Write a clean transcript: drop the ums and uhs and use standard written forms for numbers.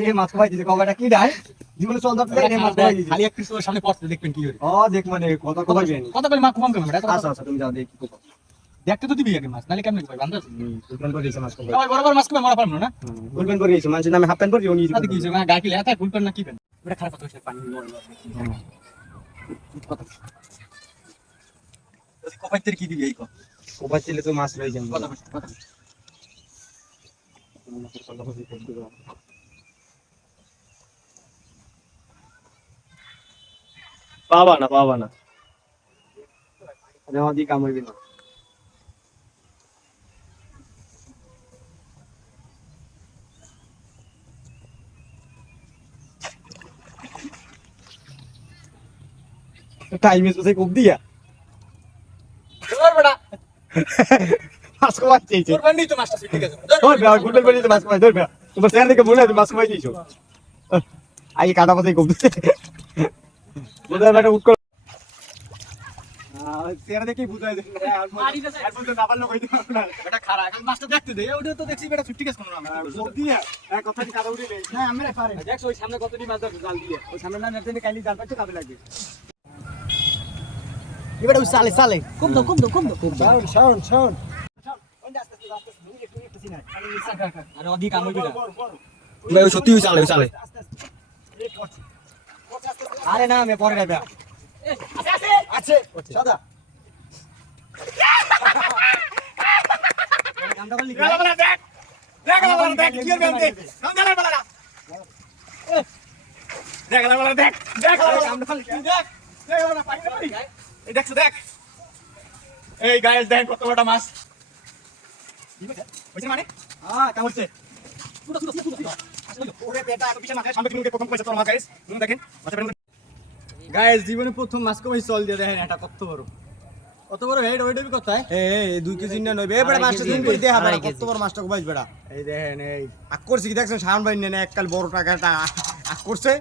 এই মাছ খাই দিছে কবাটা কি ডাই জীবনে চল দাও এই মাছ খাই দিছে খালি একটু সামনে পড়তে দেখবেন কি করে ও দেখ মানে কত কবাই কত করে মাছ কম কেমন আচ্ছা আচ্ছা তুমি যাও দেখি কো দেখতে তো দিবি আগে মাছ নালে কেমনে কই বান্দা ফুলপেন করে দিছে মাছ কবাই ভাই বড় বড় মাছ কই মারা পারবো না ফুলপেন করে দিছে মানুষের নামে হাফ প্যান্ট পরি উনি সাথে কি হইছে গায় কি লেতা ফুল না কি পেন এটা খারাপ কথা হইছে পানি কথা যদি কপাইতের কি দিবি এই কো কবাই ছিলে তো মাছ রই যাবে কথা কথা পাবা না নেওয়া দি কাম হইবে না টাইম এসে খুব দিয়া ধর বড়া মাছ কবাই দিছে তোর বান্ডি তো মাছটা ঠিক আছে ধর বে ফুলপেন করে দিছে মাছ কবাই ধর বে তোমার স্যার দেখে মনে আছে মাছ কবাই দিছো আই কাটা পাতে খুব দিছে বুঝা বেটা উঠ কর চেহারা দেখেই বুঝাই দেয় আর বলতে না পারলে কইতে পারবো না বেটা খারাপ আমি মাছটা দেখতে দেই ওটা তো দেখছি বেটা ছুটি কেস কোন না সব দিয়া এক কথা কি কাটা উঠে নেই না আমরা পারে দেখছ ওই সামনে কতটি মাছ ধরছো জাল দিয়ে ওই সামনে না নেতে কাইলি জাল পাচ্ছে কাবে লাগবে এবারে ওই সালে সালে কম দাও শাউন আরে অধিক কাম হইবে না ভাই সত্যি ওই চালে আরে না আমি পরে যাবে আছে সাদা কামটা বললি দেখ কি হবে আমি নাম দাঁড়া বলা দেখ কামটা বললি এই দেখছো দেখ এই গাইস দেখ কত বড় মাছ বুঝছেন মানে হ্যাঁ তা হচ্ছে ওরে বেটা এত পিছনে মাথায় সামনে কিনুকে প্রথম কইছে তোর মাছ গাইস তুমি দেখেন মাছ বের গাইস জীবনে প্রথম মাছ কই চল দিয়ে দেখেন এটা কত বড় হেড ওইটা বি কোথায় এই 2 কেজি না নইবে এবারে মাছটা তুমি কই দেখা বড় কত বড় মাছটা কইছ বেটা এই দেখেন এই আক করছি কি দেখছেন শাওন ভাই নেনে এককাল বড় টাকাটা আক করছে